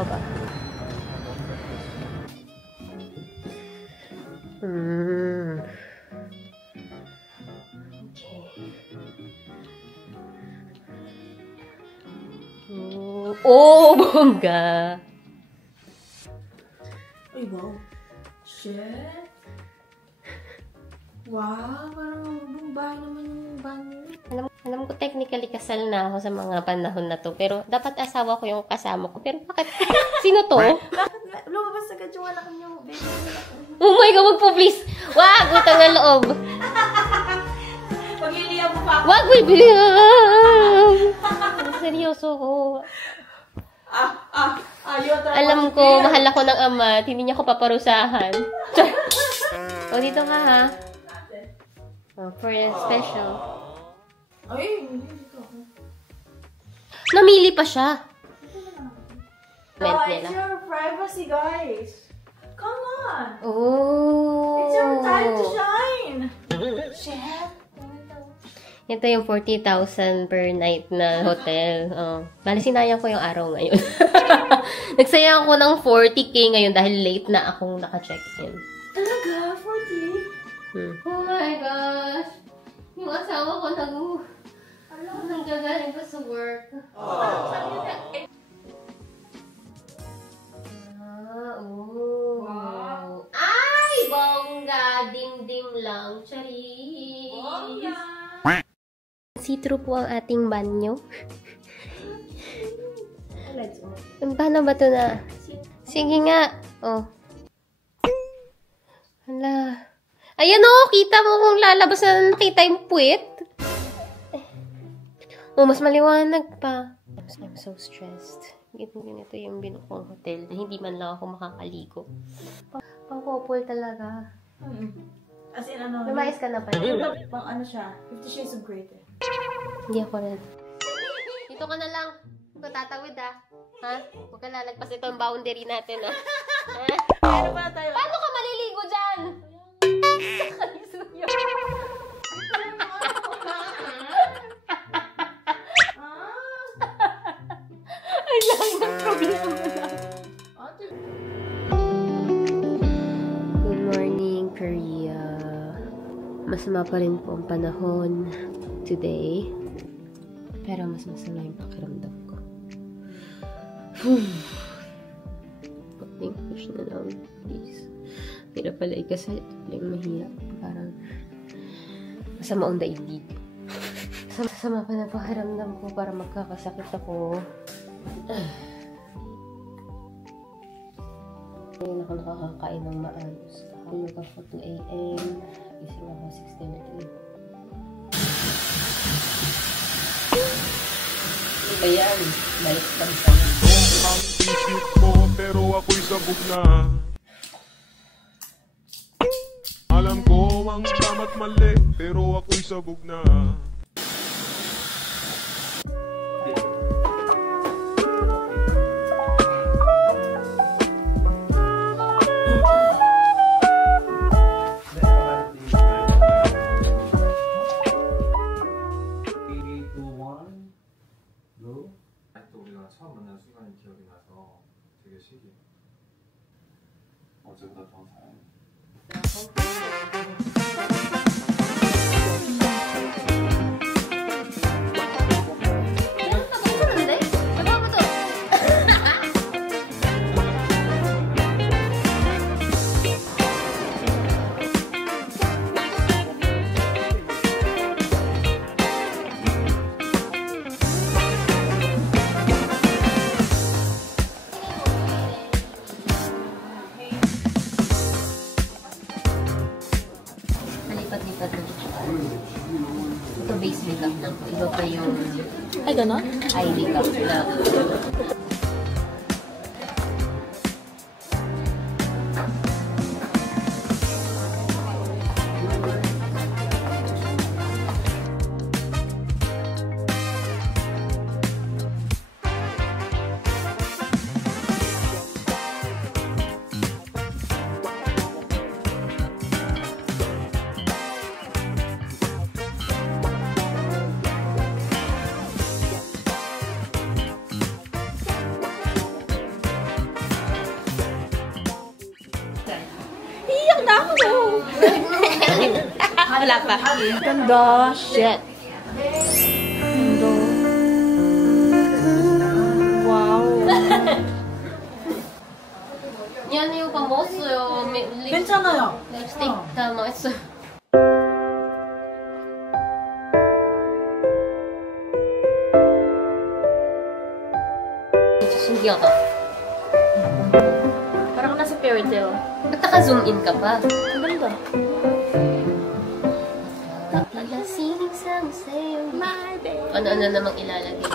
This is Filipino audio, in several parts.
pa ba? Okay. Oh, bongga! Ay, wow. Shit. Wow, parang bahay naman yung banyo. Alam ko technically kasal na ako sa mga panahon na to, pero dapat asawa ko yung kasama ko. Pero bakit? Sino to? Bakit lumabas agad yung anak niyo, baby? Oh my God, wag po please! Wag! Utang ang loob! Pag-iliyan mo pa ako. Wag! Bibili! Seryoso ko. Alam ko, mahal ako ng ama at hindi niya ako paparusahan. O, dito ka ha. Oh, for a special. Ay, hindi dito ako. Namili pa siya. Oh, it's your privacy, guys. Come on. Oh. It's your time to shine. Shit. Ito yung 40,000 per night na hotel. Oh. Bali, sinayang ko yung araw ngayon. Nagsayang ako ng 40K ngayon dahil late na akong naka-check-in. Talaga? 40? Oh my gosh. Yung asawa ko nanggagaling pa sa work. Wow. Ay! Bongga! Dim-dim lang. Charis! Bongga! See-through po ang ating banyo. Let's go. Paano ba ito na? Sige nga. Oh. Hala. Ayan o! Kita mo kung lalabas na nakita yung puwit. Oh, mas maliwanag pa. I'm so stressed. Ganito yung binukong hotel na hindi man lang ako makakaligo. Pang-couple talaga. As in, ano? Lumayas ka na pa. Pang ano siya? 50 Shades of Grey. Hindi ako rin. Dito ka na lang. Huwag ka tatawid ha. Ha? Huwag ka lalagpas ito ang boundary natin ha. Ha? Ano ba tayo? Paano ka maliligo dyan? Ay lang na problema na. Good morning, Korea. Masama pa rin po ang panahon today. Pero mas masama yung pakiramdam ko. Pagting push na lang, please. Hirap pala ikasal. Yung mahirap. Parang masama ang daigdig. Sama pa na pakiramdam ko para magkakasakit ako. Ngayon ako nakakakain ng maayos. Nakakulog ako 2 AM. Gising ako 6:30. Ayan, balik lang sa ang isip mo pero ako'y sabog na. Alam ko ang tama't mali pero ako'y sabog na. 우리가 처음 만난 순간이 기억이 나서 되게 신기해. 어제보다 더 ito base makeup lang po. Iba pa yung Ay, gano'n? eye makeup na. Wala pa. Ganda. Shit. Ganda. Wow. Yan yung pamoso. 괜찮아요. 립스틱 다 맛있어요. 진짜 신기하다. Parang nasa fairy tale. Ba't naka-zoom in ka pa? Ang ganda. Nalasing sa museo. Ano-ano namang ilalagay.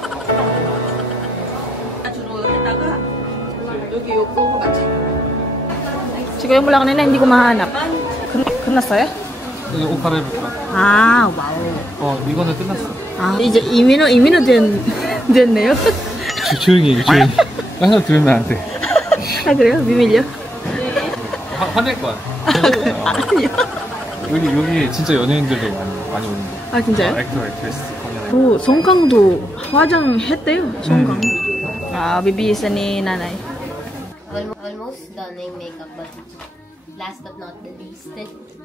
Siguro mula kanina hindi ko mahanap. 끝났어요? 이거 옷 갈아입을까? 아, 와우. 이거는 끝났어. 아, 이제 이민호 됐네요. 조용히 해, 조용히. 항상 들으면 안 돼. 아, 그래요? 비밀요? 화낼 거야. 여기 진짜 연예인들도 많이 오는 거. 아, 진짜요? 액터, 액트레스. 오, 송강도 화장했대요, 송강. 아, 비비isa ni nanay. Almost done na yung makeup, but last but not the least,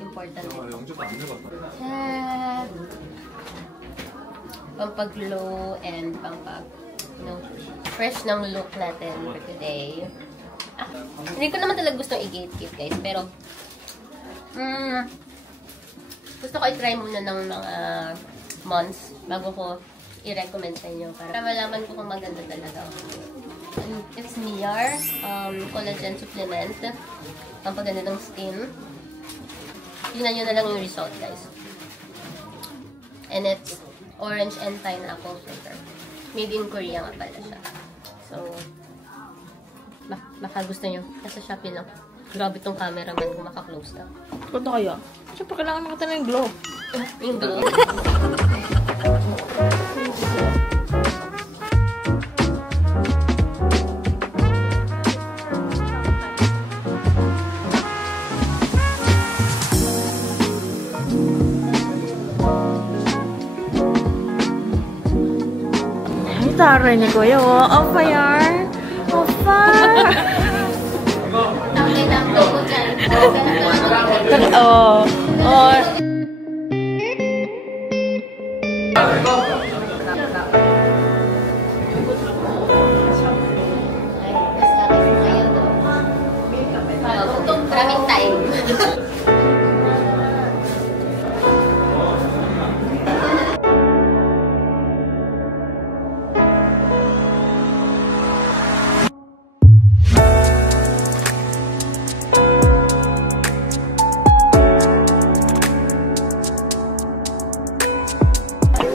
important. 영주도 안 늙었다. Tag! Pampag-glow and fresh ng look natin for today. Hindi ko naman talaga gustong i-gatekeep, guys, pero gusto ko i-try muna ng mga months bago ko i-recommend sa inyo para malaman ko kung maganda talaga. It's Niar collagen supplement. Pampaganda ng skin. Tingnan nyo na lang yung result, guys. And it's orange and pineapple flavor. Made in Korea nga pala siya. So, baka gusto nyo. Nasa Shopee lang. Grabe tong cameraman kung maka-close na. Ganda kaya? Siyempre, kailangan makita na yung glow. Yung glow. Taray ni Kuya, opa yan. Opa! Okay na ako ko dyan. Oh. Maraming time.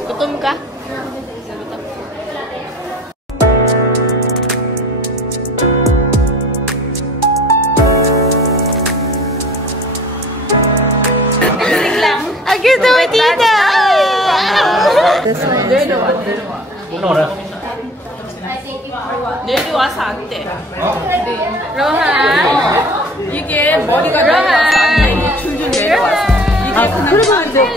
Gutom ka? Ang ganda mo, tita! 내려와서 안 돼. 로한, 이게 머리가 내려와서 안 돼. 이게 줄줄 내려와서. 이게 그러면 돼.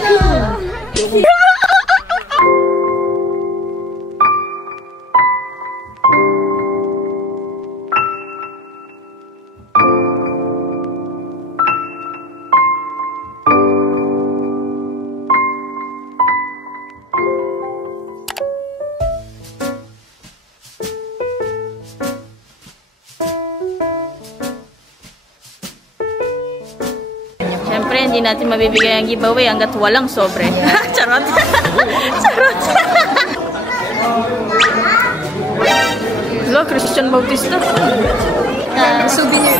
Siyempre, hindi natin mabibigay ang giveaway hanggat walang sobre. Charot! Charot! Hello, Christian Bautista. Souvenir.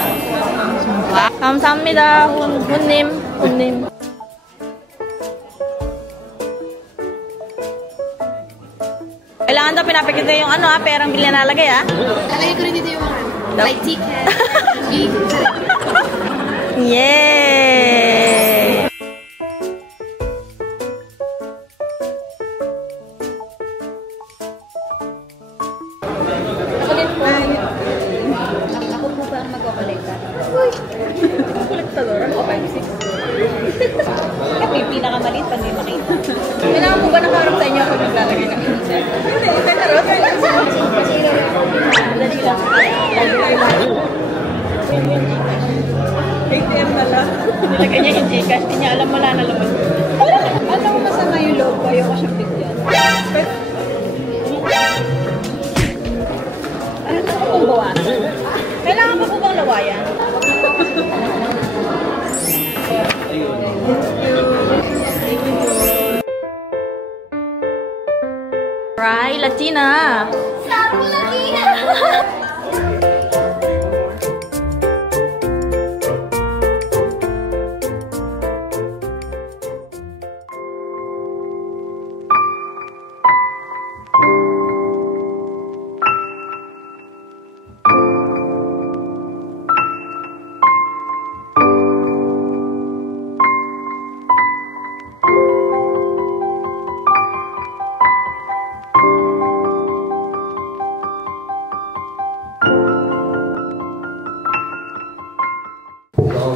감사합니다, 훈님. Kailangan daw pinapakita yung perang bili na nalagay, Lalagay ko rin dito yung my ticket. Yay! Ako po ba ang magkakolekta? Kolektador ako, 5'6". Kaya yung pinakamaliit pag hindi makita. Kailangan mo ba nakaharap sa inyo ako naglalagay ng consent? Hindi, charot. Dali lang. ATM na lang. Nilagay niya yung Gcash. Hindi niya alam wala na laman. Ayoko siyang bigyan. Ano ito kung bawasan? Kailangan pa po bang lawayan? Right, Latina! Sabi Latina!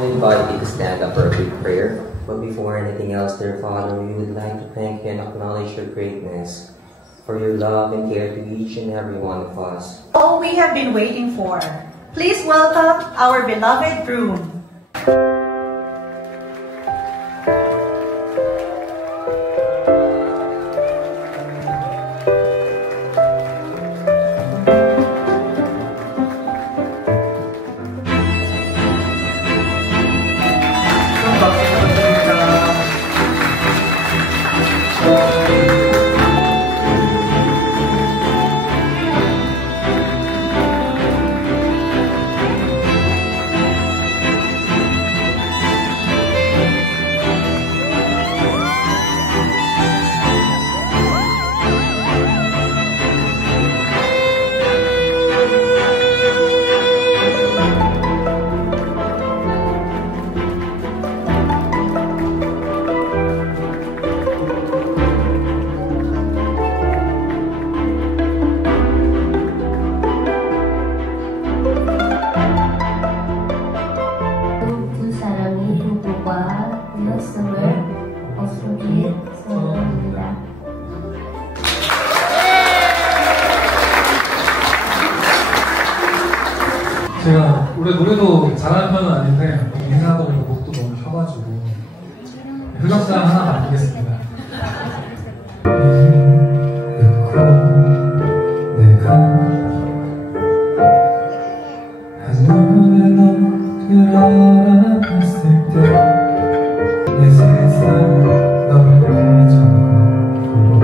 Invite you to stand up for a quick prayer. But before anything else, dear Father, we would like to thank you and acknowledge your greatness for your love and care to each and every one of us. All we have been waiting for. Please welcome our beloved groom. 제가 원래 노래도 잘하는 편은 아닌데 인사하다 보니까 목도 너무 펴가지고 흑역사 하나 남기겠습니다. 내가 한눈에 너를 알아봤을 때 내 세상 너를 처음으로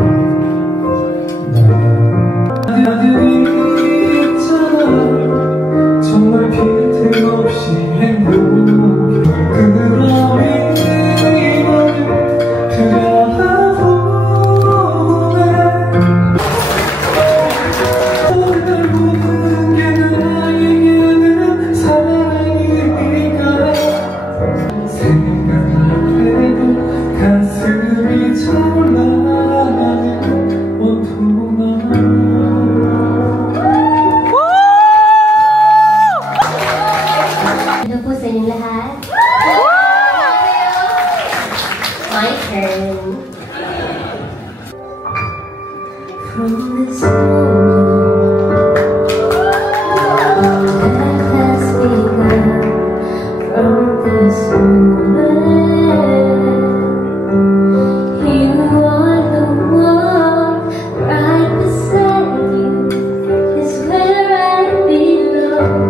나들이 있잖아 정말 빈틈 없이 행복해 그럼 이번에 들여다보네 오늘 모든 게 나에게는 사랑이니까 생각만 해도 가슴이 차올라가는 온통 너 Ito po sa inyong lahat. My turn. From this moment that has begun, from this moment you are the one right beside you is where I belong.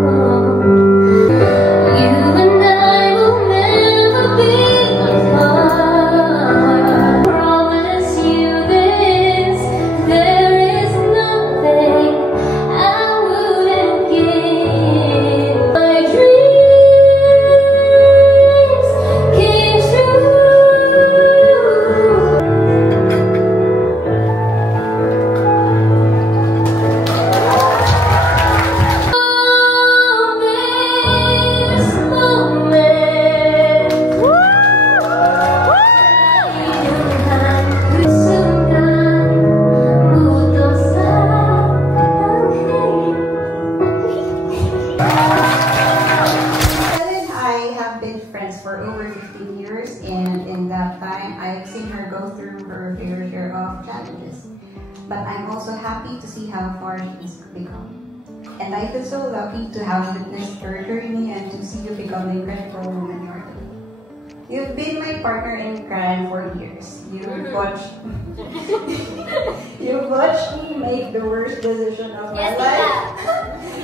For over 15 years, and in that time I've seen her go through her fair share of challenges. But I'm also happy to see how far she's become. And I feel so lucky to have witnessed her journey and to see you become the incredible woman you are today. You've been my partner in crime for years. You've watched me make the worst decision of my life.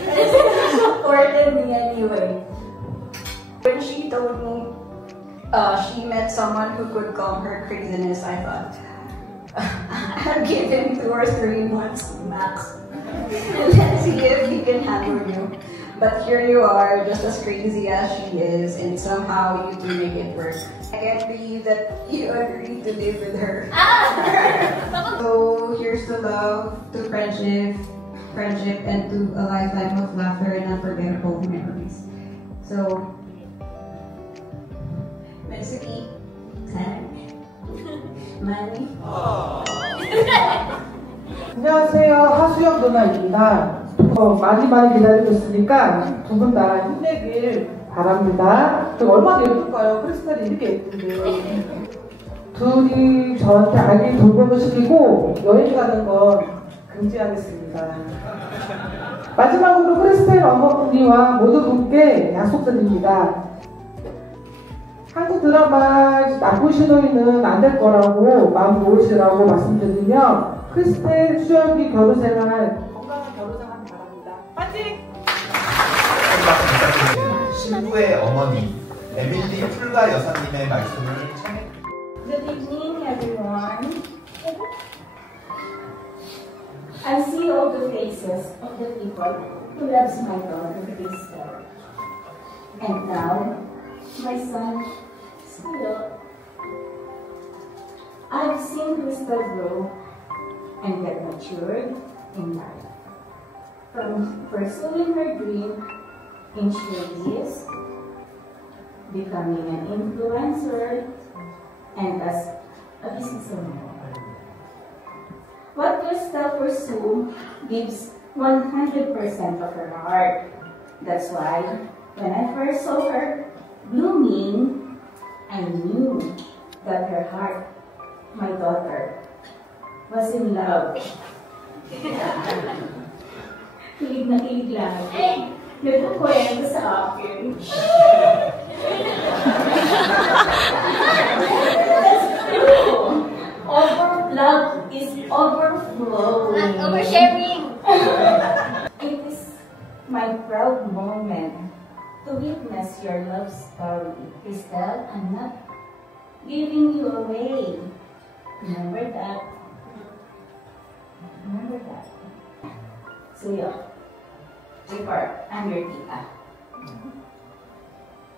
And you supported me anyway. When she told me she met someone who could calm her craziness, I thought, I'll give him 2 or 3 months max. And let's see if he can handle you. But here you are, just as crazy as she is, and somehow you two make it work. I can't believe that you agreed to live with her. So here's to love, to friendship, and to a lifetime of laughter and unforgettable memories. So, Mesuki, Manny. 안녕하세요. 하수영 누나입니다. 많이 기다리고 있으니까 두 분 다 힘내길 바랍니다. 얼마나 예쁠까요? 크리스탈이 이렇게 예쁜데. 둘이 저한테 아기 돌봄을 시키고 여행 가는 건 금지하겠습니다. 마지막으로 크리스탈 어머니와 모든 분께 약속드립니다. 한국 드라마 나쁜 신호이는 안 될 거라고 마음 놓으시라고 말씀드리며 크리스탈 수영이 결혼생활 건강한 결혼생활 바랍니다. 파이팅! 신부의 어머니 에밀리 풀가 여사님의 말씀을 청해. Good evening, everyone. I see all the faces of the people who loves my daughter, Crystal. And now, my son, Theo. I've seen Crystal grow and get matured in life. From pursuing her dream in showbiz, becoming an influencer, and as a businesswoman. What Crystal pursues gives 100% of her heart. That's why when I first saw her blooming, I knew that her heart, my daughter, was in love. Kilig na kilig lang. Nagkukwento sa akin. That's true. Love is overflowing. Oversharing. It is my proud moment to witness your love story. Crystal, I'm not giving you away. Remember that. Remember that. Suyo, Jipper, I'm your tita.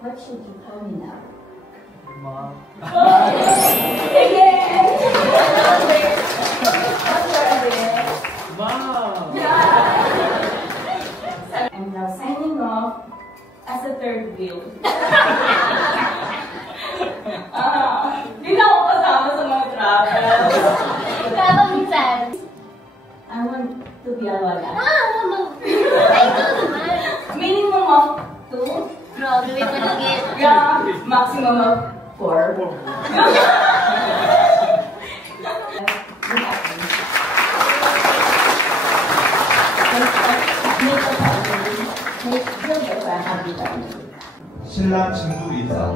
What should you call me now? Mom. Again! Mom! I'm now signing off as a third wheel. Di na ako kasama sa mga travels. Kaya minsan. I want to be alone. I know naman. Minimum of 2. Grabe pa nag-get. Yeah, maximum of 4. 신랑 신부 인사.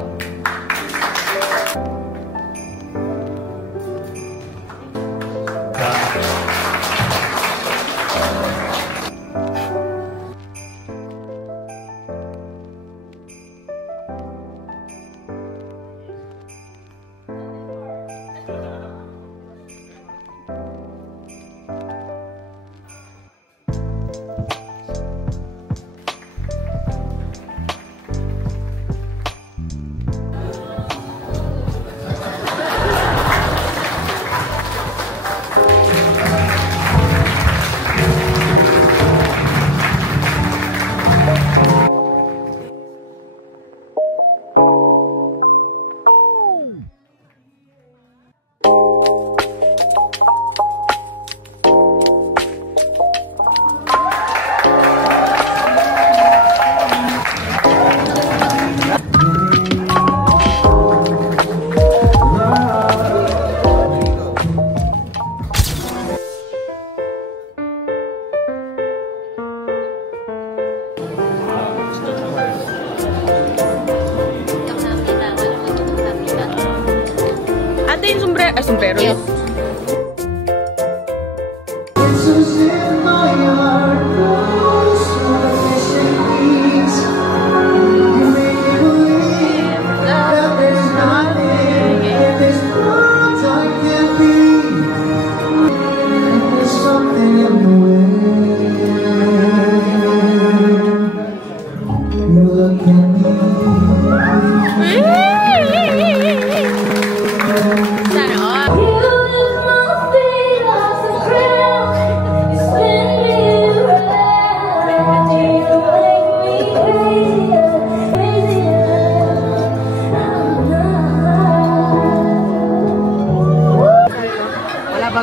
Naka-sombrero. Yes.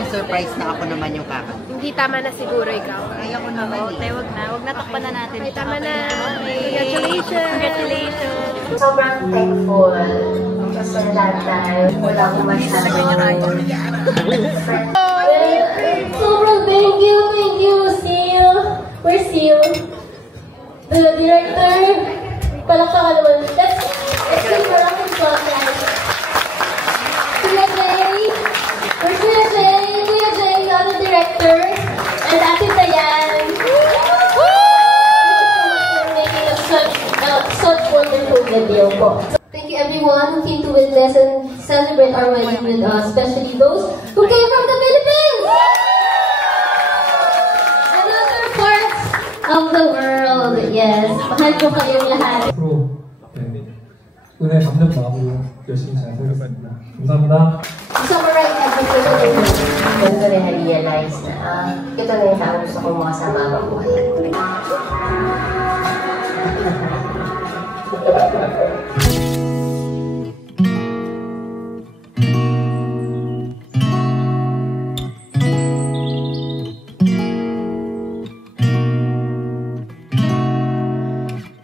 Surprise na ako naman yung kakak. Hindi tama na siguro ikaw. Ay, ako naman. Huwag na takpan na natin. Ay, tama na. Congratulations. Congratulations. Sobrang thankful. Kasi that time, wala akong masyadong. Sobrang thank you, Seal. Where's Seal? The director. Palakpakan naman. Let's give her a spotlight. Kuya Jay. Where's Kuya Jay? Kuya Jay, you're the director. And Ate Tayan. Making such wonderful video po. Thank you everyone who came to witness and celebrate our wedding with us, especially those who came from the Philippines! And other parts of the world, yes. Mahal ko kayong lahat. 앞으로 은혜 갚는 마음으로 열심히 잘 살겠습니다. 감사합니다. To summarize everything, doon ko rin na-realize na ito na yung taong gusto kong makasama ang buhay.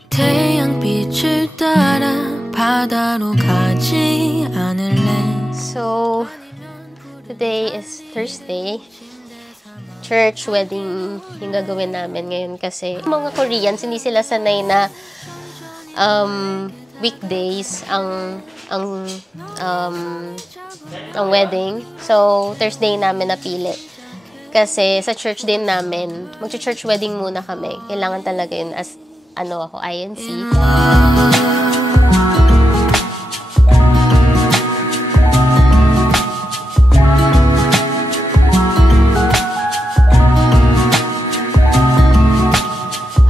태양빛을 따라 바다로 가지 않을래. So, today is Thursday. Church wedding yung gagawin namin ngayon kasi mga Koreans, hindi sila sanay na weekdays ang wedding. So, Thursday namin napili. Kasi sa church din namin, mag-church wedding muna kami. Kailangan talaga yun as ako, INC.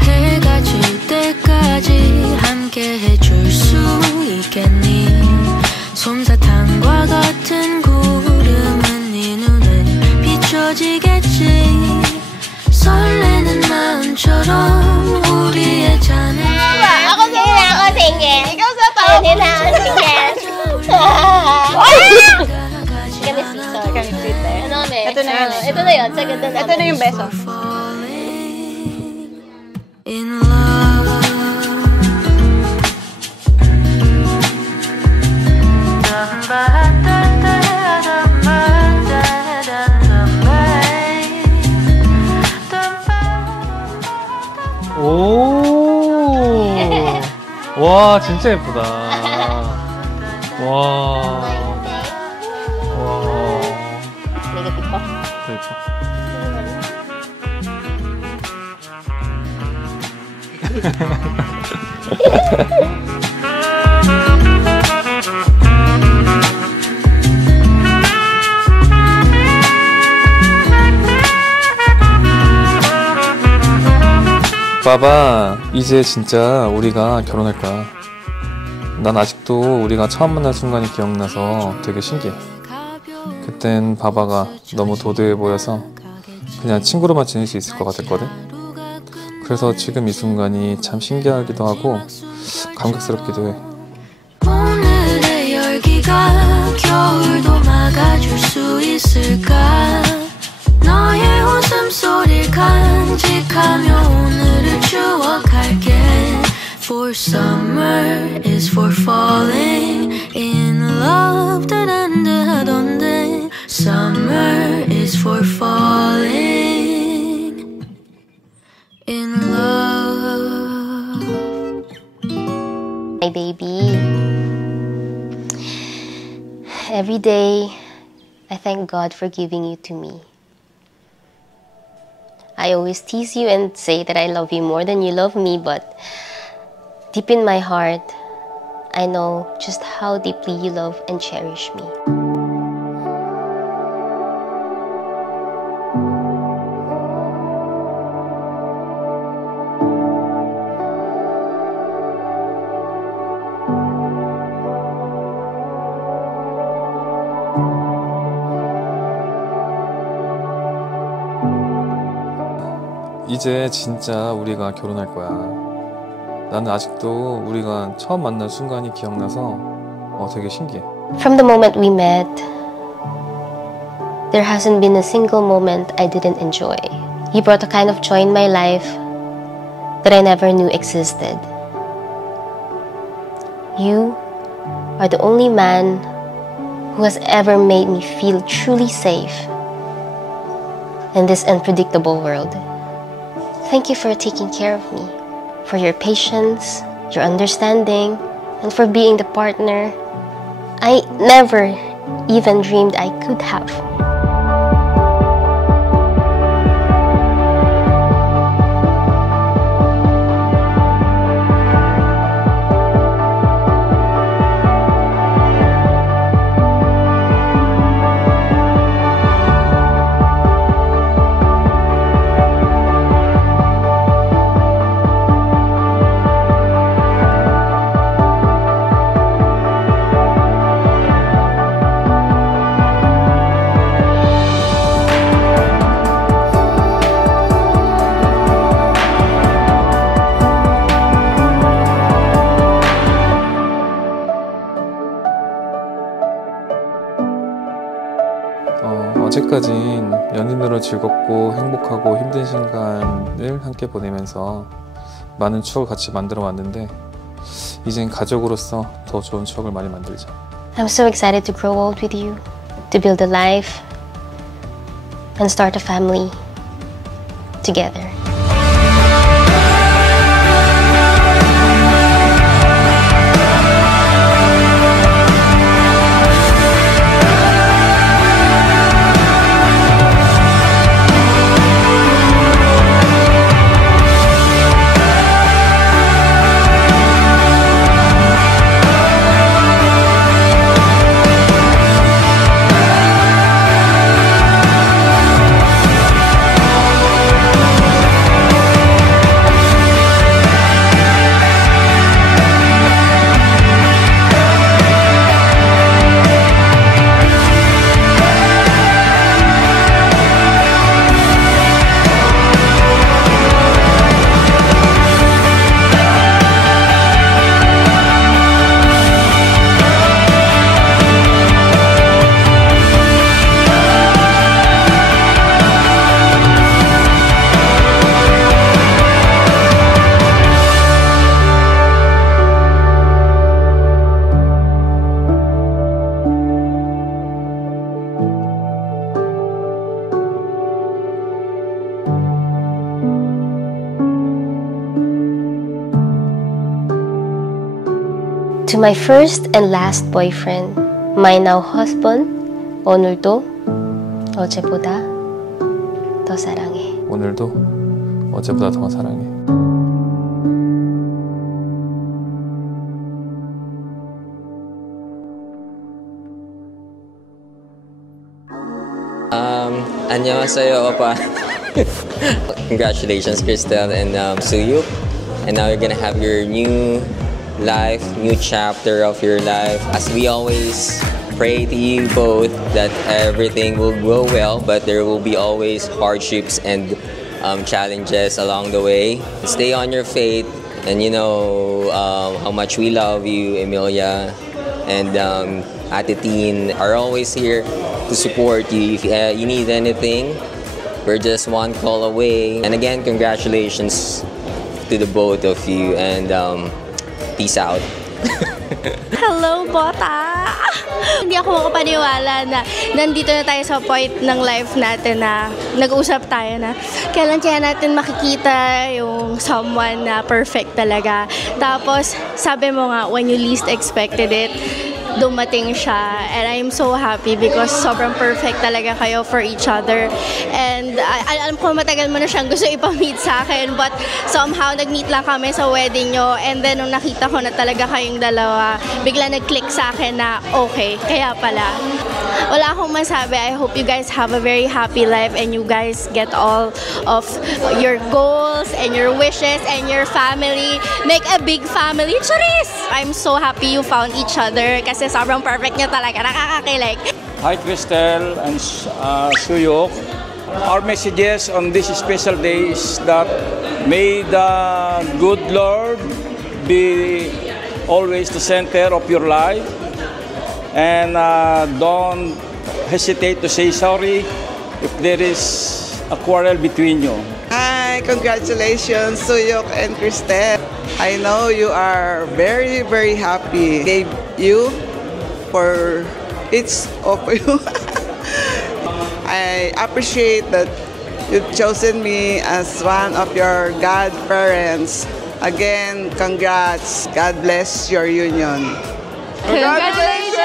해가 질 때까지 함께 해줄 수 있겠니? 솜사탕과 같은 구름은 네 눈에 비춰지겠지. 설레는 마음처럼 우리의 잔을 Ako singing. Ikaw sa to. Hindi na ako singing. Kami sister. Ano kami? Ito na yun. Ito na yun. Ito na yung beso. in love. 오, 와 진짜 예쁘다. 와, 와. Negative pa. 봐봐, 이제 진짜 우리가 결혼할 거야. 난 아직도 우리가 처음 만난 순간이 기억나서 되게 신기해. 그땐 바바가 너무 도도해 보여서 그냥 친구로만 지낼 수 있을 것 같았거든. 그래서 지금 이 순간이 참 신기하기도 하고 감격스럽기도 해. 오늘의 열기가 겨울도 막아줄 수 있을까? 너의 웃음소리를 간직하며 오늘을 추억할게. For summer is for falling in love. 다란다 하던데 Summer is for falling in love. My baby. Every day I thank God for giving you to me. I always tease you and say that I love you more than you love me, but deep in my heart, I know just how deeply you love and cherish me. 이제 진짜 우리가 결혼할 거야. 나는 아직도 우리가 처음 만난 순간이 기억나서 되게 신기해. From the moment we met, there hasn't been a single moment I didn't enjoy. You brought a kind of joy in my life that I never knew existed. You are the only man who has ever made me feel truly safe in this unpredictable world. Thank you for taking care of me, for your patience, your understanding, and for being the partner I never even dreamed I could have. 어제까진 연인으로 즐겁고 행복하고 힘든 시간을 함께 보내면서 많은 추억을 같이 만들어 왔는데 이젠 가족으로서 더 좋은 추억을 많이 만들자. I'm so excited to grow old with you, to build a life and start a family together. To my first and last boyfriend, my now husband, 오늘도 어제보다 더 사랑해. 오늘도 어제보다 더 사랑해. 안녕하세요, 오빠. Congratulations, Crystal and Suyuk. And now you're gonna have your new life, new chapter of your life. As we always pray to you both that everything will go well, but there will be always hardships and challenges along the way. Stay on your faith, and you know how much we love you, Emilia, and Ate Teen are always here to support you. If you need anything, we're just one call away. And again, congratulations to the both of you, and peace out. Hello, Bota! Hindi ako makapaniwala na nandito na tayo sa point ng life natin na nag-usap tayo na kailan kaya natin makikita yung someone na perfect talaga. Tapos, sabi mo nga, when you least expected it, dumating siya. And I'm so happy because sobrang perfect talaga kayo for each other. And alam ko matagal mo na siyang gusto ipamit sa akin, but somehow nag-meet lang kami sa wedding nyo. And then nung nakita ko na talaga kayong dalawa, bigla nag-click sa akin na okay, kaya pala. Wala akong masabi. I hope you guys have a very happy life and you guys get all of your goals and your wishes and your family. Make a big family. Charis! I'm so happy you found each other kasi sobrang perfect niya talaga. Nakakakilig. Hi, Cristel and Suyok. Our messages on this special day is that may the good Lord be always the center of your life. And don't hesitate to say sorry if there is a quarrel between you. Hi, congratulations, Suyok and Cristel. I know you are very, very happy. Gave you for each of you. I appreciate that you've chosen me as one of your godparents. Again, congrats. God bless your union. Congratulations!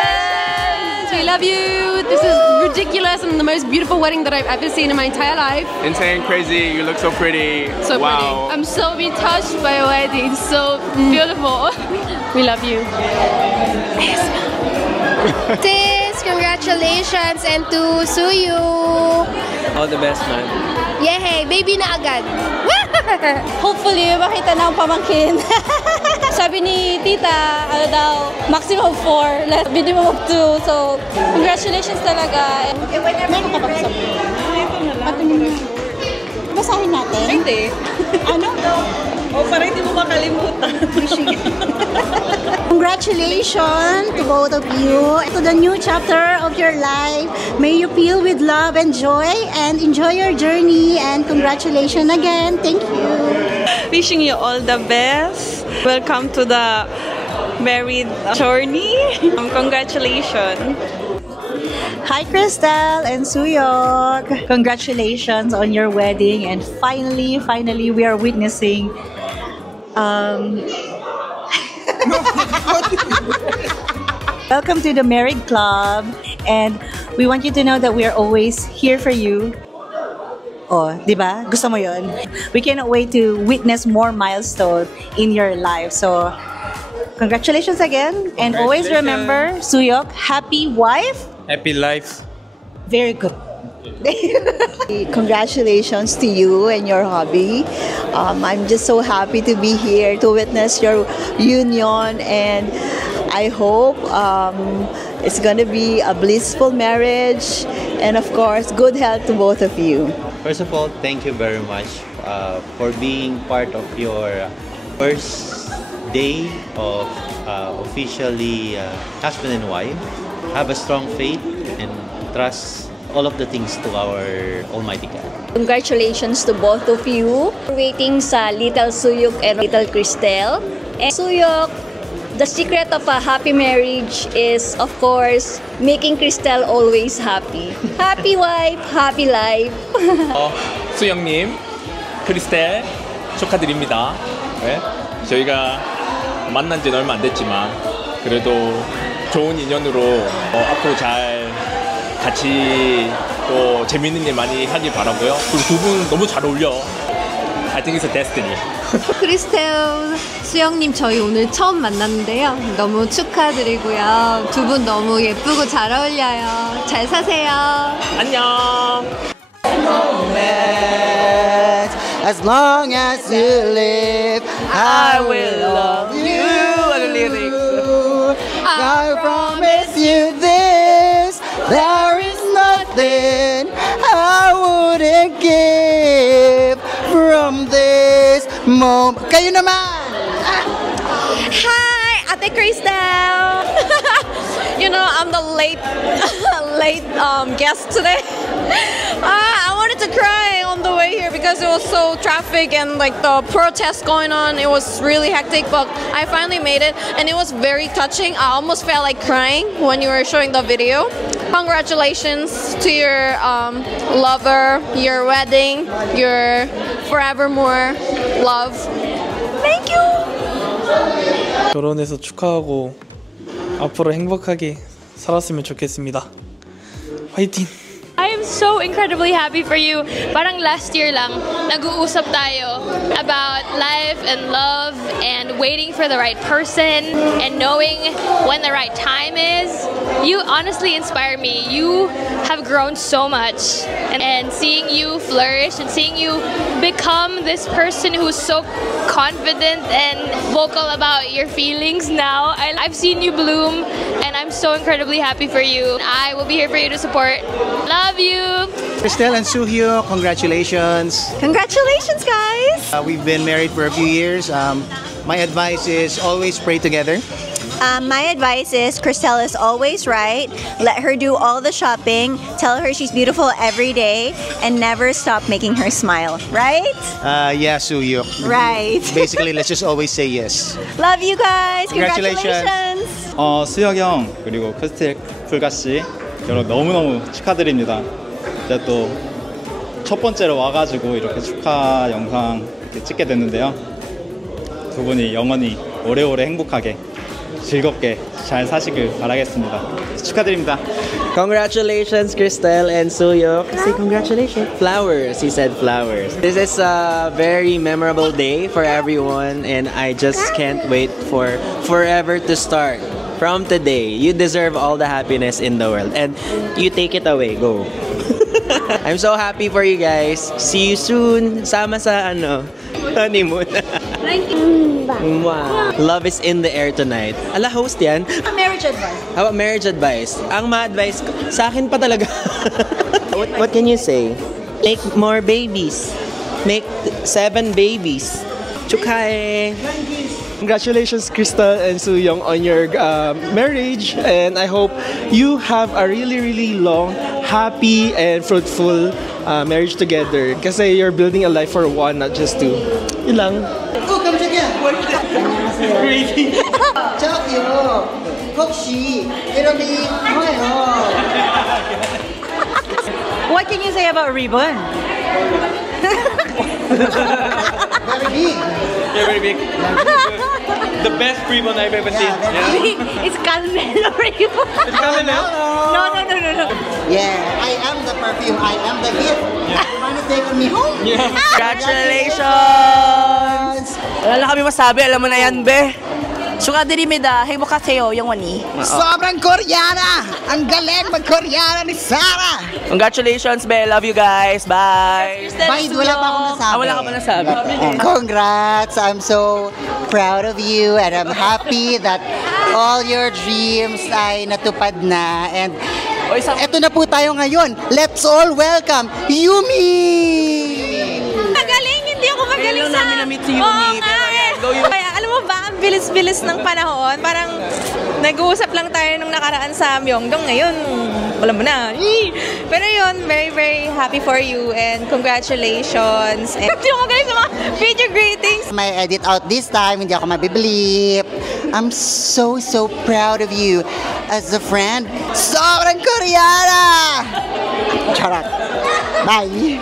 We love you. This is ridiculous and the most beautiful wedding that I've ever seen in my entire life. Insane, crazy. You look so pretty. So wow. pretty. I'm so be touched by your wedding. So beautiful. We love you. Sis, congratulations, and to Suyu. All the best, man. Yay! Baby na agad. Hopefully, makita na ang pamangkin. Sabi ni tita, ano daw, maximum of 4, minimum of 2. So, congratulations talaga. Meron ka bang sabi? Basahin natin? Hindi. Ano? O, para hindi mo makalimutan. Congratulations to both of you to the new chapter of your life. May you fill with love and joy and enjoy your journey, and congratulations again. Thank you. Wishing you all the best. Welcome to the married journey. Congratulations. Hi, Cristel and Suyok. Congratulations on your wedding, and finally, we are witnessing welcome to the Married Club, and we want you to know that we are always here for you. Oh, di ba? Gusto mo yun? We cannot wait to witness more milestones in your life. So, congratulations again, and always remember, Suyok, happy wife. Happy life. Very good. Congratulations to you and your hubby. I'm just so happy to be here to witness your union, and I hope it's going to be a blissful marriage, and of course, good health to both of you. First of all, thank you very much for being part of your first day of officially husband and wife. Have a strong faith and trust all of the things to our Almighty God. Congratulations to both of you. We're waiting sa little Suyok and little Cristel. And Suyok, the secret of a happy marriage is, of course, making Cristel always happy. Happy wife, happy life. 수영님, 크리스텔 축하드립니다. 네, 저희가 만난 지는 얼마 안 됐지만 그래도 좋은 인연으로 앞으로 잘 같이 또 재밌는 일 많이 하길 바라고요. 그리고 두 분 너무 잘 어울려. I think it's a destiny. 크리스텔, 수영님 저희 오늘 처음 만났는데요. 너무 축하드리고요. 두 분 너무 예쁘고 잘 어울려요. 잘 사세요. 안녕. As long as you live, I will love you. I promise you this, there is nothing I wouldn't give from this moment. Kayo naman! Hi, Ate Cristel! You know, I'm the late guest today. I wanted to cry on the way here because it was so traffic and like the protest going on. It was really hectic, but I finally made it and it was very touching. I almost felt like crying when you were showing the video. Congratulations to your lover, your wedding, your forevermore love. Thank you! 결혼해서 축하하고 앞으로 행복하게 살았으면 좋겠습니다. 화이팅! I am so incredibly happy for you. Parang last year lang, nag-uusap tayo about life and love and waiting for the right person and knowing when the right time is. You honestly inspire me. You have grown so much. And seeing you flourish and seeing you become this person who's so confident and vocal about your feelings now. I've seen you bloom and I'm so incredibly happy for you. I will be here for you to support. Love you! Cristel and Suhyo, congratulations! Congratulations, guys! We've been married for a few years. My advice is always pray together. My advice is Cristel is always right. Let her do all the shopping. Tell her she's beautiful every day and never stop making her smile. Right? Yeah, Suhyo. Right. Basically, let's just always say yes. Love you guys. Congratulations. 수혁 형 그리고 크리스텔 풀가 씨 결혼 너무너무 축하드립니다. 제가 또 첫 번째로 와가지고 이렇게 축하 영상 이렇게 찍게 됐는데요. 두 분이 영원히 오래오래 행복하게 즐겁게 잘 사시길 바라겠습니다. 축하드립니다. Congratulations, Cristel and Suhyo. Say congratulations. Flowers, he said flowers. This is a very memorable day for everyone and I just can't wait for forever to start. From today, you deserve all the happiness in the world and you take it away, go. I'm so happy for you guys. See you soon. Sama sa honeymoon. Thank you. Wow. Love is in the air tonight. Ala, host yan. Marriage advice. How about marriage advice? Ang ma-advice sa akin pa talaga. What can you say? Make more babies. Make 7 babies. Chukhae. Congratulations, Cristel and Suyong, on your marriage, and I hope you have a really long, happy, and fruitful marriage together. Kasi you're building a life for one, not just two. Yun lang. Oh, 깜짝이야. Crazy. 저기요. 혹시 이름이 뭐예요? What can you say about ribbon? Very big. Yeah, very big. The best ribbon I've ever seen. Yeah. It's Carmelo ribbon. It's Carmelo? No. Yeah, I am the perfume. I am the gift. You wanna take me home? Yeah. Congratulations! Wala na kami masabi. Alam mo na yan, be. 축하드립니다. 행복하세요, 영원히. Sobrang Koreana! Ang galing mag-Koreana ni Sarah! Congratulations, be. Love you guys. Bye. Bye, wala pa akong nasabi. Wala ka pa nasabi. Congrats! I'm so proud of you and I'm happy that all your dreams ay natupad na. And eto na po tayo ngayon. Let's all welcome Yumi! Magaling! Hindi ako magaling sa... namin na-meet si Yumi. Kaya alam mo ba, ang bilis-bilis ng panahon. Parang nag-uusap lang tayo nung nakaraan sa Myeongdong. Ngayon, wala mo na. Pero yun, very happy for you and congratulations. Hindi ako magaling sa mga video greetings. May edit out this time, hindi ako mabiblip. I'm so proud of you as a friend. Sobrang Koreana! Charot. Bye!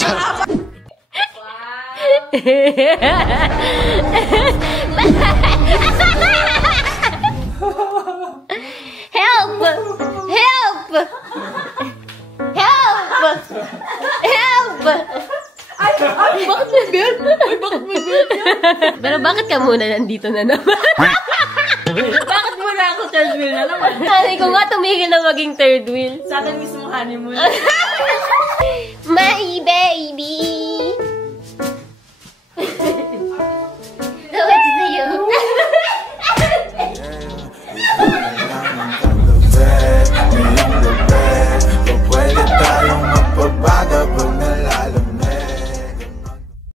Charot. Help! Ay, bakit may bell? Pero bakit ka muna nandito na naman? Bakit muna ako third wheel na naman? Hanay ko nga tumigil na maging third wheel. Sa atin mismo honeymoon. My baby!